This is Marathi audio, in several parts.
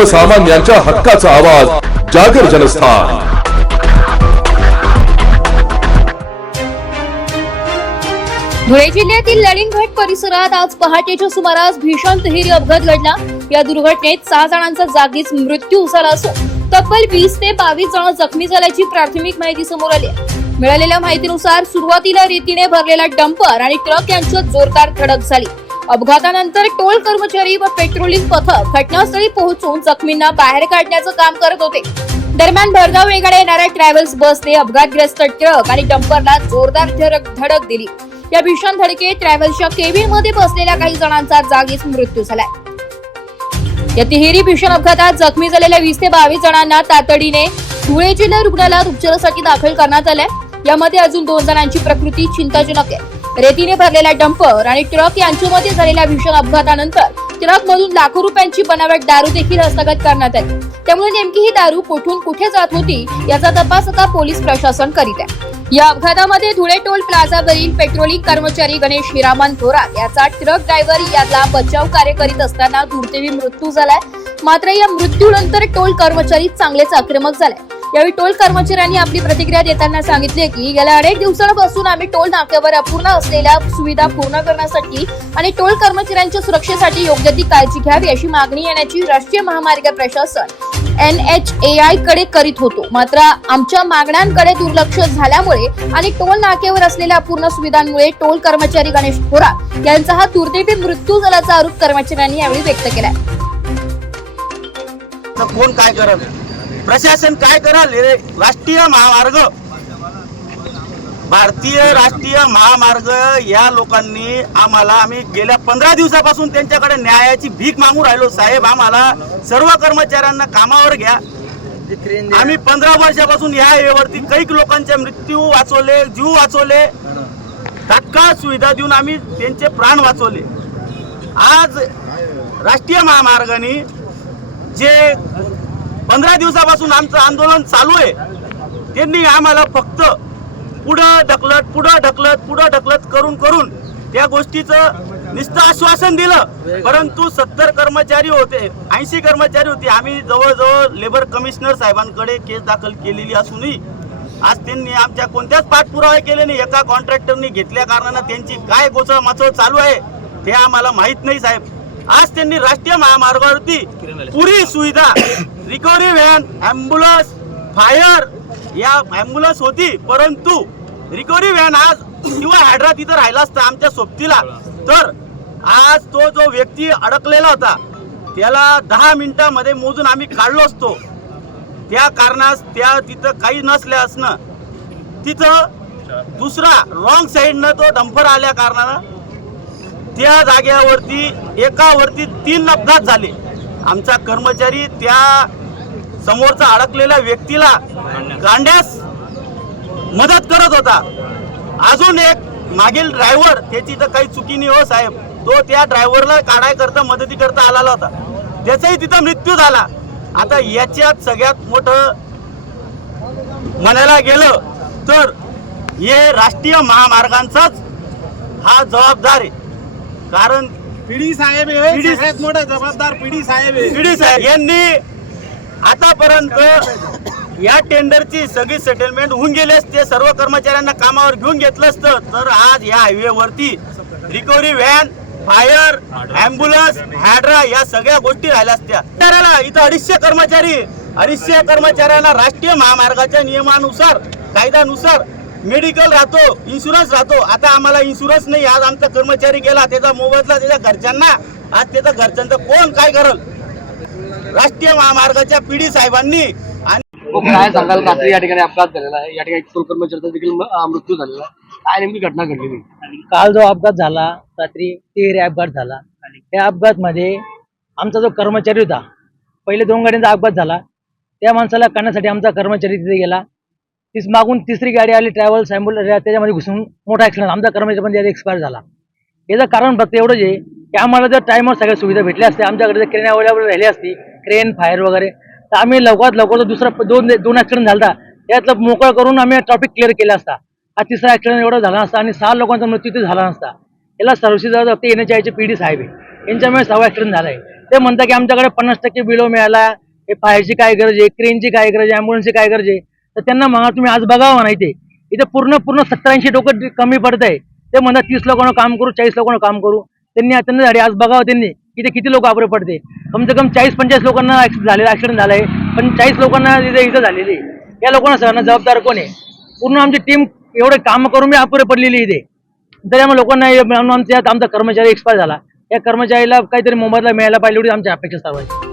सर्वसामान्यांच्या हक्काचा आवाज जागर जनस्थान। धुळे जिल्ह्यातील लळिंगघाट परिसरात आज पहाटेच्या सुमारास भीषण तिहेरी अपघात घडला। या दुर्घटनेत 6 जणांचा जागीच मृत्यू झाला असून तब्बल 20 ते 22 जण जखमी झाल्याची प्राथमिक माहिती समोर आली आहे। मिळालेल्या माहितीनुसार सुरुवातीला रेतीने भरलेला डंपर आणि ट्रक यांच्यात जोरदार धडक झाली। अपघातानंतर टोल कर्मचारी व पेट्रोलिंग पथक घटनास्थळी पोहोचून जखमींना बाहेर काढण्याचं काम करत होते। दरम्यान भरधाव वेगाने येणाऱ्या ट्रॅव्हल्स बसने अपघातग्रस्त ट्रक आणि डंपरला जोरदार धडक दिली। या भीषण धडकेत ट्रॅव्हल्सच्या केबिनमध्ये बसलेल्या काही जणांचा जागीच मृत्यू झालाय। या तिहेरी भीषण अपघातात जखमी झालेल्या 20 ते 22 जणांना तातडीने धुळे जिल्हा रुग्णालयात उपचारासाठी दाखल करण्यात आलंय। यामध्ये अजून 2 जणांची प्रकृती चिंताजनक आहे। रेतीने भरलेला डंपर आणि ट्रक यांच्यामध्ये झालेल्या भीषण अपघातानंतर ट्रक मधून लाखो रुपयांची बनावट दारू देखील हस्तगत करण्यात आली। त्यामुळे नेमकी ही दारू कुठून कुठे जात होती याचा तपास आता पोलीस प्रशासन करीत आहे। या अपघातामध्ये धुळे टोल प्लाझावरील पेट्रोलिंग कर्मचारी गणेश हिरामन थोरात याचा ट्रक ड्रायव्हर याला बचाव कार्य करीत असताना दुर्दैवी मृत्यू झालाय। मात्र या मृत्यूनंतर टोल कर्मचारी चांगलेच आक्रमक झाले। यावेळी टोल कर्मचाऱ्यांनी आपली प्रतिक्रिया देताना सांगितले की गेल्या अनेक दिवसांपासून आम्ही टोल नाक्यावर अपूर्ण असलेल्या सुविधा पूर्ण करण्यासाठी आणि टोल कर्मचाऱ्यांच्या सुरक्षेसाठी योग्य ती काळजी घ्यावी अशी मागणी येण्याची राष्ट्रीय महामार्ग प्रशासन NHAI कडे करीत होतो। मात्र आमच्या मागण्यांकडे दुर्लक्ष झाल्यामुळे आणि टोल नाक्यावर असलेल्या अपूर्ण सुविधांमुळे टोल कर्मचारी गणेश थोरात यांचा हा दुर्दैवी मृत्यू झाल्याचा आरोप कर्मचाऱ्यांनी यावेळी व्यक्त केलाय। कोण काय करल, प्रशासन काय करल, राष्ट्रीय महामार्ग, भारतीय राष्ट्रीय महामार्ग या लोकांनी आम्हाला, आम्ही गेल्या 15 दिवसापासून त्यांच्याकडे न्यायाची भीक मागू राहिलो। साहेब, आम्हाला सर्व कर्मचाऱ्यांना कामावर घ्या। आम्ही 15 वर्षापासून या वेळेवरती काही लोकांचे मृत्यू वाचवले, जीव वाचवले, तात्काळ सुविधा देऊन आम्ही त्यांचे प्राण वाचवले। आज राष्ट्रीय महामार्गाने जे 15 दिवसापासून आमचं आंदोलन चालू आहे, त्यांनी आम्हाला फक्त पुढं ढकलत करून त्या गोष्टीचं नुसतं आश्वासन दिलं। परंतु 70 कर्मचारी होते, 80 कर्मचारी होते। आम्ही जवळजवळ लेबर कमिशनर साहेबांकडे केस दाखल केलेली असूनही आज त्यांनी आमच्या कोणत्याच पाठपुरावे केले नाही। एका कॉन्ट्रॅक्टरनी घेतल्या कारणानं त्यांची काय गोचळ चालू आहे ते आम्हाला माहित नाही। साहेब, आज त्यांनी राष्ट्रीय महामार्गावरती पुरी सुविधा, रिकव्हरी व्हॅन, ॲम्ब्युलन्स, फायर, या ॲम्ब्युलन्स होती, परंतु रिकव्हरी व्हॅन आज किंवा हायड्रा तिथं राहिला असता आमच्या सोबतीला, तर आज तो जो व्यक्ती अडकलेला होता त्याला 10 मिनिटांमध्ये मोजून आम्ही काढलो असतो। त्या कारणास त्या तिथं काही नसल्या असणं, तिथं दुसरा रॉंग साईडनं तो डंपर आल्या कारणानं त्या जागेवरती एकावरती 3 अपघात झाले। आमचा कर्मचारी त्या समोरचा अडकलेल्या व्यक्तीला काढण्यास मदत करत होता। अजून एक मागील ड्रायव्हर, त्याची तर काही चुकी नाही हो साहेब, तो त्या ड्रायव्हरला काढायकरता मदती करता आलेला होता, त्याचाही तिथं मृत्यू झाला। आता याच्यात सगळ्यात मोठं म्हणायला गेलं तर हे राष्ट्रीय महामार्गांचाच हा जबाबदार आहे। कारण पीडी साहेब सगळ्यात मोठा जबाबदार पीडी साहेब यांनी आतापर्यंत या टेंडरची सगळी सेटलमेंट होऊन गेली असते, सर्व कर्मचाऱ्यांना कामावर घेऊन घेतलं असतं, तर आज या हायवेवरती recovery van, fire, ambulance, hydra या सगळ्या गोष्टी राहिल्या असत्या। इथं 250 कर्मचाऱ्यांना राष्ट्रीय महामार्गाच्या नियमानुसार, कायद्यानुसार मेडिकल राहतो, इन्शुरन्स राहतो। आता आम्हाला इन्शुरन्स नाही। आज आमचा कर्मचारी गेला, त्याचा मोबदला त्याच्या घरच्यांना, आज त्याच्या घरच्यांचं कोण काय करल? राष्ट्रीय महामार्गाच्या पीडी साहेबांनी काय सांगाल? रात्री या ठिकाणी अपघात झालेला आहे, या ठिकाणी टोल कर्मचाऱ्याचा देखील मृत्यू झालेला आहे। काय नेमकी घटना घडलेली? काल जो अपघात झाला, रात्री तिहेरी अपघात झाला। त्या अपघातमध्ये आमचा जो कर्मचारी होता, पहिले 2 गाड्यांचा अपघात झाला, त्या माणसाला काढण्यासाठी आमचा कर्मचारी तिथे गेला। तीच मागून तिसरी गाडी आली, ट्रॅव्हल्स, ॲम्ब्युलन्स, त्याच्यामध्ये घुसून मोठा ॲक्सिडेंट, आमचा कर्मचारी पण त्यात एक्सपायर झाला। याचं कारण फक्त एवढंच आहे की आम्हाला जर टाईमवर सगळ्या सुविधा भेटल्या असत्या, आमच्याकडे जर क्रेन अवेलेबल राहिली असती, क्रेन, फायर वगैरे, तर आम्ही लवकरात लवकर दुसरा 2 ॲक्सिडेंट झाला त्यातलं मोकळं करून आम्ही ट्रॅफिक क्लिअर केला असता। हा तिसरा ॲक्सिडेंट एवढा झाला नसता आणि 6 लोकांचा मृत्यू ते झाला नसता। याला सर्व्हिसेस फक्त NHAI चे पीडी साहेब आहे, यांच्यामुळे 6वा ॲक्सिडेंट झाला आहे। ते म्हणतात की आमच्याकडे 50% बिलो मिळाला, हे फायरची काय गरज आहे, क्रेनची काय गरज आहे, ॲम्ब्युलन्सची काय गरज आहे. तर त्यांना म्हणा तुम्ही आज बघावं म्हणा इथे पूर्ण 70-80 लोक कमी पडत आहे. ते म्हणतात 30 लोकांना काम करू, 40 लोकांना काम करू. त्यांनी झाली आज बघावं त्यांनी इथे किती लोक अपुरे पडते. कम से कम 40-45 लोकांना झालेला ऍक्सिडेंट झालाय, पण 40 लोकांना इथं झालेली. या लोकांना सगळ्यांना जबाबदार कोण आहे? पूर्ण आमची टीम एवढे काम करून मी अपुरे पडलेली इथे. त्याच्यामुळे लोकांना आमचा कर्मचारी एक्सपायर झाला, या कर्मचारीला काहीतरी मोबदला मिळायला पाहिजे एवढी आमची अपेक्षा सर्वांची.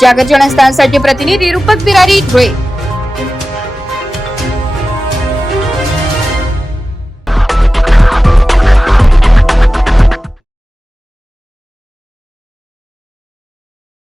जागर जनस्थानसाठी प्रतिनिधी रूपक बिरारी धुळे.